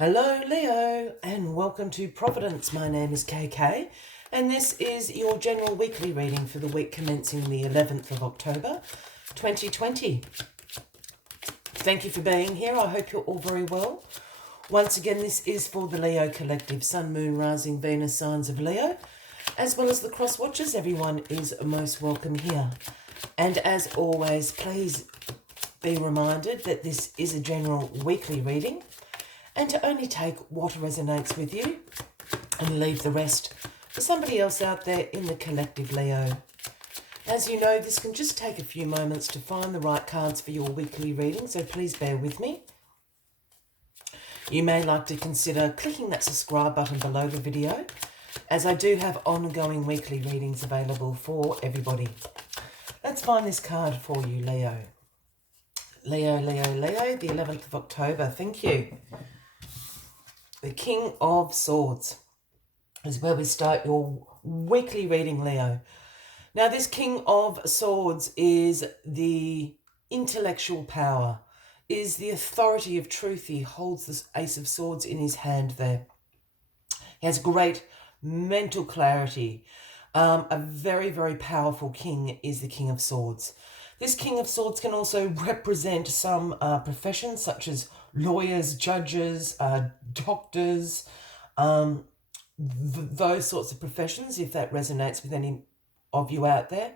Hello Leo and welcome to Providence. My name is KK and this is your general weekly reading for the week commencing the 11th of October 2020. Thank you for being here. I hope you're all very well. Once again, this is for the Leo Collective, Sun, Moon, Rising, Venus, signs of Leo, as well as the cross watchers. Everyone is most welcome here. And as always, please be reminded that this is a general weekly reading and to only take what resonates with you and leave the rest for somebody else out there in the collective, Leo. As you know, this can just take a few moments to find the right cards for your weekly reading, so please bear with me. You may like to consider clicking that subscribe button below the video, as I do have ongoing weekly readings available for everybody. Let's find this card for you, Leo. Leo, the 11th of October. Thank you. The King of Swords is where we start your weekly reading, Leo. Now, this King of Swords is the intellectual power, is the authority of truth. He holds this Ace of Swords in his hand there. He has great mental clarity. A very, very powerful king is the King of Swords. This King of Swords can also represent some professions such as lawyers, judges, doctors, those sorts of professions, if that resonates with any of you out there.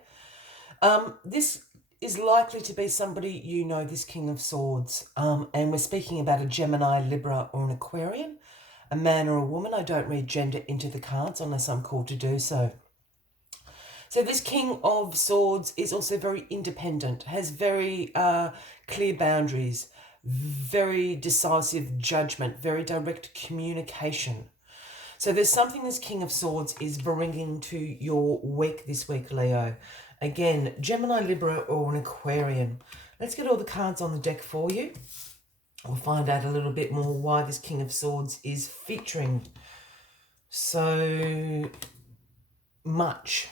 This is likely to be somebody you know, this King of Swords, and we're speaking about a Gemini, Libra or an Aquarian, a man or a woman. I don't read gender into the cards unless I'm called to do so. So this King of Swords is also very independent, has very clear boundaries, very decisive judgment, very direct communication. So there's something this King of Swords is bringing to your week this week, Leo. Again, Gemini, Libra or an Aquarian. Let's get all the cards on the deck for you. We'll find out a little bit more why this King of Swords is featuring so much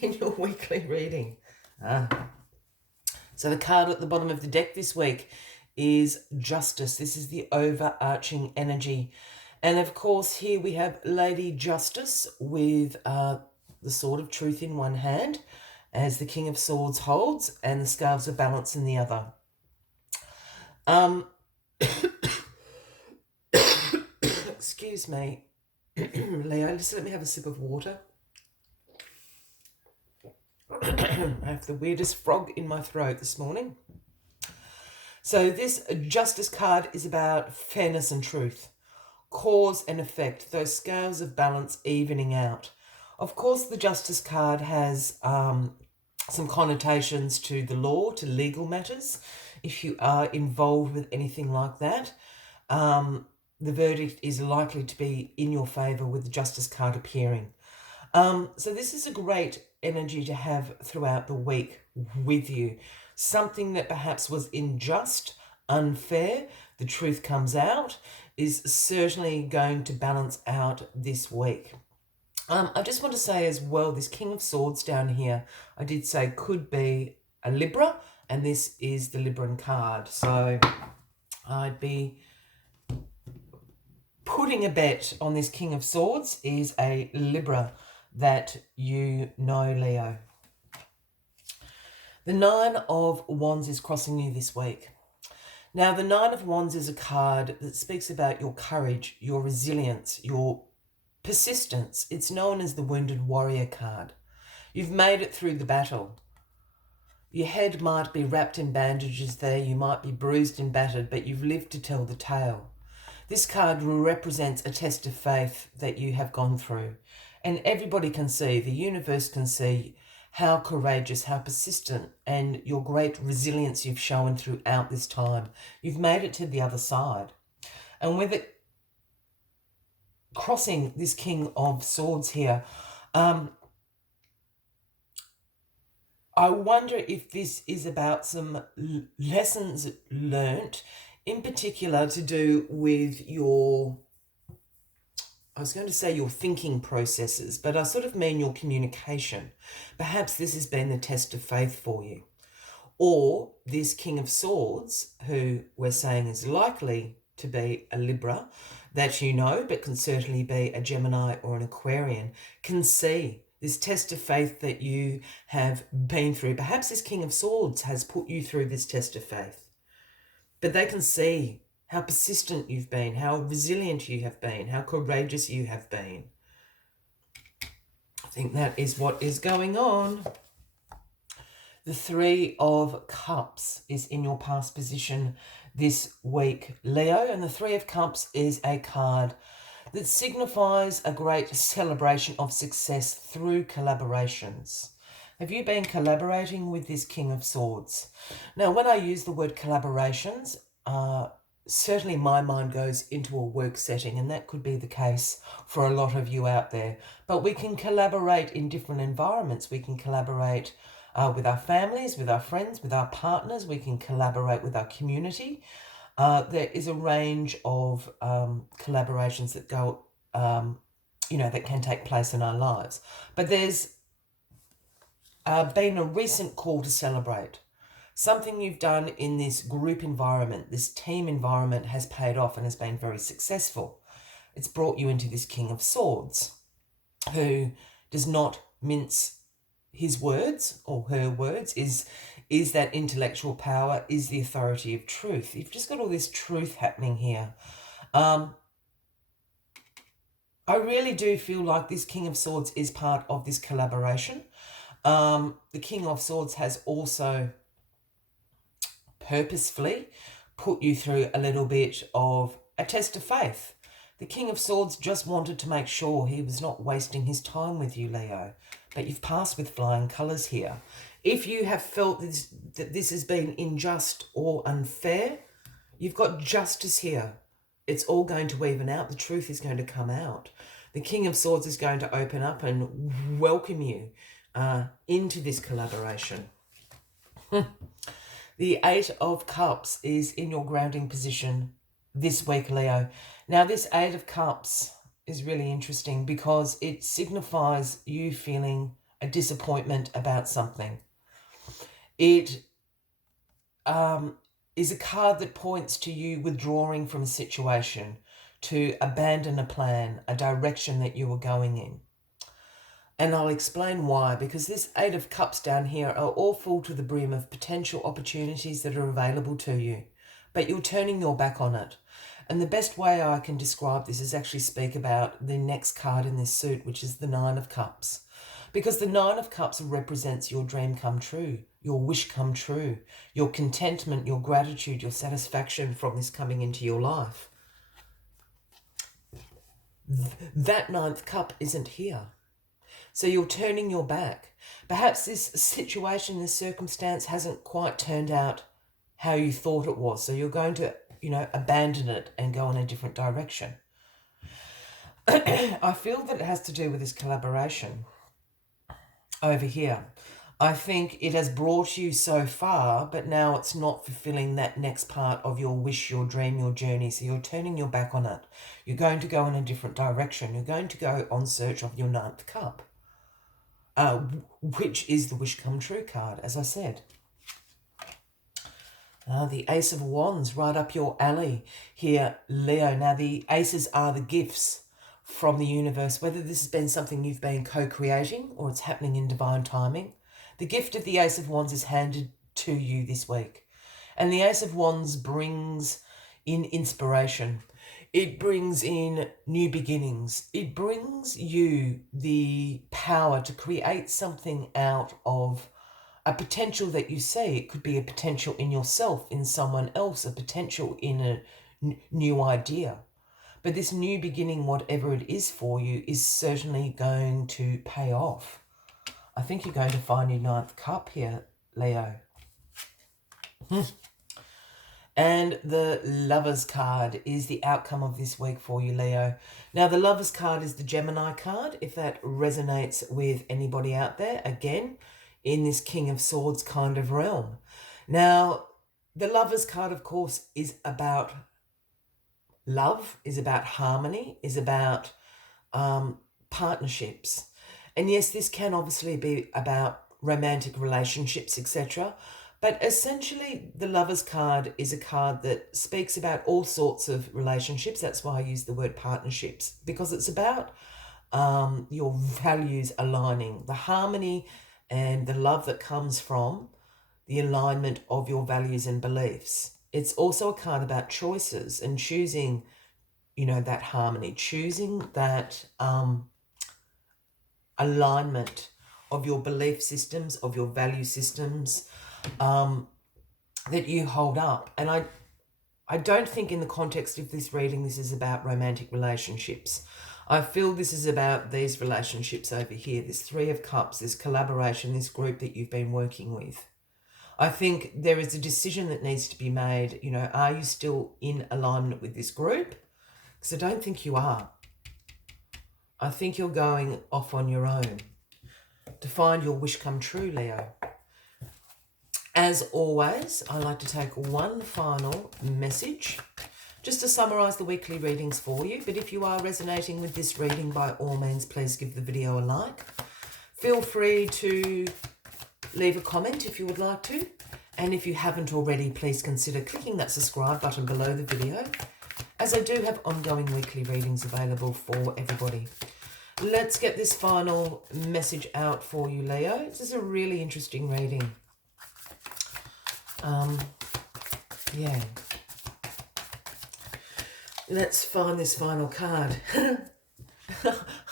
in your weekly reading. So the card at the bottom of the deck this week is Justice. This is the overarching energy. And of course, here we have Lady Justice with the Sword of Truth in one hand, as the King of Swords holds, and the Scales of Balance in the other. Excuse me, Leo, just let me have a sip of water. I have the weirdest frog in my throat this morning. So this Justice card is about fairness and truth, cause and effect, those scales of balance evening out. Of course, the Justice card has some connotations to the law, to legal matters. If you are involved with anything like that, the verdict is likely to be in your favour with the Justice card appearing. So this is a great energy to have throughout the week with you. Something that perhaps was unjust, unfair, the truth comes out, is certainly going to balance out this week. I just want to say as well, this King of Swords down here, I did say could be a Libra, and this is the Libran card. So I'd be putting a bet on this King of Swords is a Libra that you know, Leo. The Nine of Wands is crossing you this week. Now, the Nine of Wands is a card that speaks about your courage, your resilience, your persistence. It's known as the Wounded Warrior card. You've made it through the battle. Your head might be wrapped in bandages there, you might be bruised and battered, but you've lived to tell the tale. This card represents a test of faith that you have gone through. And everybody can see, the universe can see how courageous, how persistent, and your great resilience you've shown throughout this time. You've made it to the other side. And with it crossing this King of Swords here, I wonder if this is about some lessons learnt, in particular to do with your, I was going to say your thinking processes, but I sort of mean your communication. Perhaps this has been the test of faith for you. Or this King of Swords, who we're saying is likely to be a Libra that you know, but can certainly be a Gemini or an Aquarian, can see this test of faith that you have been through. Perhaps this King of Swords has put you through this test of faith, but they can see how persistent you've been, how resilient you have been, how courageous you have been. I think that is what is going on. The Three of Cups is in your past position this week, Leo, and the Three of Cups is a card that signifies a great celebration of success through collaborations. Have you been collaborating with this King of Swords? Now, when I use the word collaborations, certainly my mind goes into a work setting, and that could be the case for a lot of you out there. But we can collaborate in different environments. We can collaborate with our families, with our friends, with our partners. We can collaborate with our community. There is a range of collaborations that go, that can take place in our lives. But there's been a recent call to celebrate. Something you've done in this group environment, this team environment, has paid off and has been very successful. It's brought you into this King of Swords, who does not mince his words or her words, is that intellectual power, is the authority of truth. You've just got all this truth happening here. I really do feel like this King of Swords is part of this collaboration. The King of Swords has also purposefully put you through a little bit of a test of faith. The King of Swords just wanted to make sure he was not wasting his time with you, Leo. But you've passed with flying colours here. If you have felt that this has been unjust or unfair, you've got justice here. It's all going to even out. The truth is going to come out. The King of Swords is going to open up and welcome you into this collaboration. The Eight of Cups is in your grounding position this week, Leo. Now, this Eight of Cups is really interesting because it signifies you feeling a disappointment about something. It is a card that points to you withdrawing from a situation, to abandon a plan, a direction that you were going in. And I'll explain why, because this Eight of Cups down here are all full to the brim of potential opportunities that are available to you, but you're turning your back on it. And the best way I can describe this is actually speak about the next card in this suit, which is the Nine of Cups. Because the Nine of Cups represents your dream come true, your wish come true, your contentment, your gratitude, your satisfaction from this coming into your life. That Ninth Cup isn't here. So you're turning your back. Perhaps this situation, this circumstance hasn't quite turned out how you thought it was. So you're going to, abandon it and go in a different direction. I feel that it has to do with this collaboration over here. I think it has brought you so far, but now it's not fulfilling that next part of your wish, your dream, your journey. So you're turning your back on it. You're going to go in a different direction. You're going to go on search of your Ninth Cup, which is the wish come true card, as I said. The Ace of Wands, right up your alley here, Leo. Now, the aces are the gifts from the universe, whether this has been something you've been co-creating or it's happening in divine timing. The gift of the Ace of Wands is handed to you this week. And the Ace of Wands brings in inspiration. It brings in new beginnings. It brings you the power to create something out of a potential that you see. It could be a potential in yourself, in someone else, a potential in a new idea. But this new beginning, whatever it is for you, is certainly going to pay off. I think you're going to find your Ninth Cup here, Leo. And the Lovers card is the outcome of this week for you, Leo. Now, the Lovers card is the Gemini card, if that resonates with anybody out there. Again, in this King of Swords kind of realm. Now, the Lovers card, of course, is about love, is about harmony, is about partnerships. And yes, this can obviously be about romantic relationships, etc. But essentially, the Lover's card is a card that speaks about all sorts of relationships. That's why I use the word partnerships, because it's about your values aligning, the harmony and the love that comes from the alignment of your values and beliefs. It's also a card about choices and choosing, that harmony, choosing that alignment of your belief systems, of your value systems, that you hold up. And I don't think in the context of this reading, this is about romantic relationships. I feel this is about these relationships over here, this Three of Cups, this collaboration, this group that you've been working with. I think there is a decision that needs to be made. Are you still in alignment with this group? Because I don't think you are. I think you're going off on your own to find your wish come true, Leo. As always, I like to take one final message just to summarise the weekly readings for you. But if you are resonating with this reading, by all means, please give the video a like. Feel free to leave a comment if you would like to. And if you haven't already, please consider clicking that subscribe button below the video, as I do have ongoing weekly readings available for everybody. Let's get this final message out for you, Leo. This is a really interesting reading. Yeah. Let's find this final card.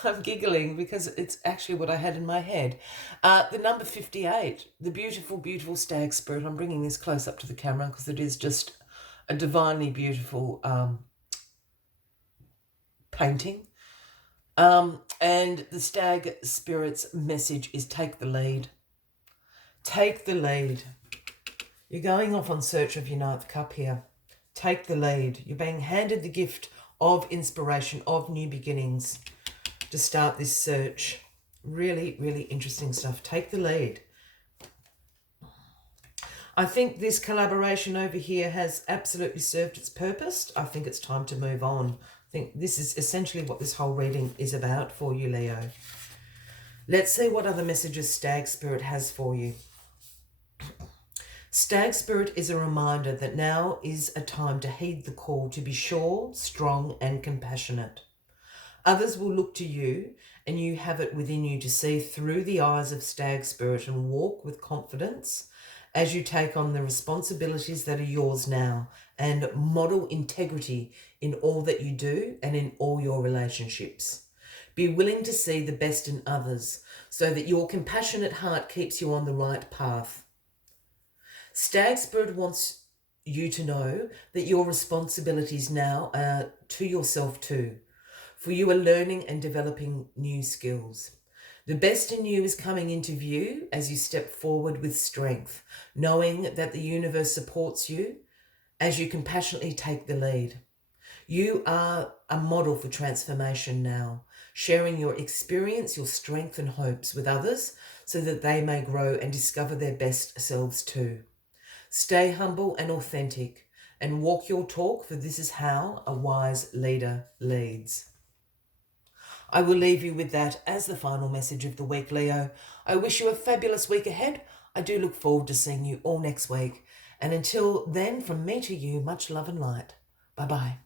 I'm giggling because it's actually what I had in my head. The number 58, the beautiful, beautiful stag spirit. I'm bringing this close up to the camera because it is just a divinely beautiful painting. And the stag spirit's message is take the lead. Take the lead. You're going off on search of your 9th cup here. Take the lead. You're being handed the gift of inspiration, of new beginnings to start this search. Really, really interesting stuff. Take the lead. I think this collaboration over here has absolutely served its purpose. I think it's time to move on. I think this is essentially what this whole reading is about for you, Leo. Let's see what other messages Stag Spirit has for you. Stag Spirit is a reminder that now is a time to heed the call to be sure, strong and compassionate. Others will look to you, and you have it within you to see through the eyes of Stag Spirit and walk with confidence as you take on the responsibilities that are yours now and model integrity in all that you do and in all your relationships. Be willing to see the best in others so that your compassionate heart keeps you on the right path. Stag Spirit wants you to know that your responsibilities now are to yourself too, for you are learning and developing new skills. The best in you is coming into view as you step forward with strength, knowing that the universe supports you as you compassionately take the lead. You are a model for transformation now, sharing your experience, your strength and hopes with others so that they may grow and discover their best selves too. Stay humble and authentic and walk your talk, for this is how a wise leader leads. I will leave you with that as the final message of the week, Leo. I wish you a fabulous week ahead. I do look forward to seeing you all next week. And until then, from me to you, much love and light. Bye-bye.